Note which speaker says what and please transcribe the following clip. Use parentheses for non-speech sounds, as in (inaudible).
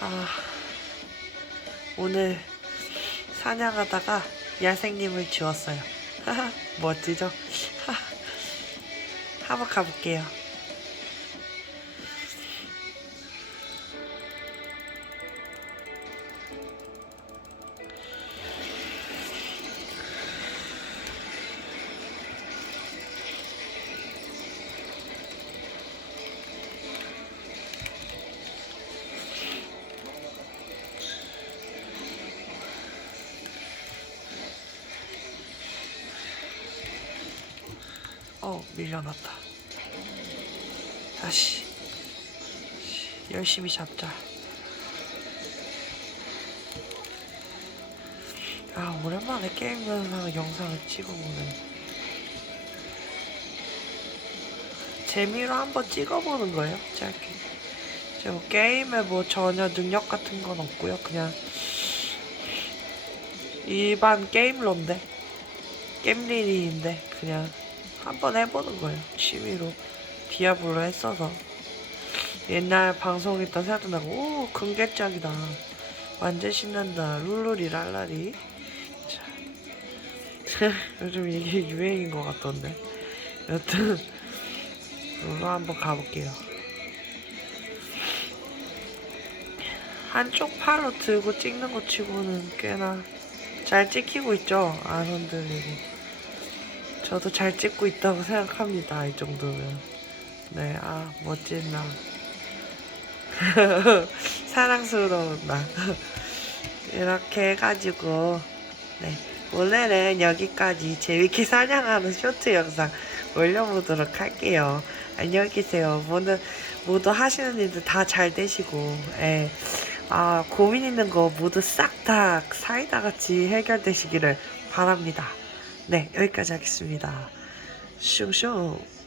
Speaker 1: 아, 오늘 사냥하다가 야생님을 주웠어요. (laughs) 멋지죠? (laughs) 한번 가볼게요. 어, 밀려났다. 다시 열심히 잡자. 아, 오랜만에 게임 영상 영상을 찍어보네. 재미로 한번 찍어보는 거예요, 짧게. 저뭐 게임에 뭐 전혀 능력 같은 건 없고요. 그냥 일반 게임러인데 게임리니인데 그냥 한번 해보는 거예요. 취미로 디아블로 했어서 옛날 방송했던 생각도 나고 오 금괴짝이다. 완전 신난다. 룰루리 랄라리. 자, (laughs) 요즘 이게 유행인 것 같던데. 여튼 룰루 한번 가볼게요. 한쪽 팔로 들고 찍는 것 치고는 꽤나 잘 찍히고 있죠. 안 흔들리고. 저도 잘 찍고 있다고 생각합니다. 이 정도면. 네, 아, 멋진 나. 사랑스러운 나. 이렇게 해가지고, 네. 오늘은 여기까지 재밌게 (laughs) 사냥하는 쇼트 영상 올려보도록 할게요. 안녕히 계세요. 모두, 모두 하시는 일들 다 잘 되시고, 예. 아, 고민 있는 거 모두 싹 다 사이다 같이 해결되시기를 바랍니다. 네, 여기까지 하겠습니다. 슝슝.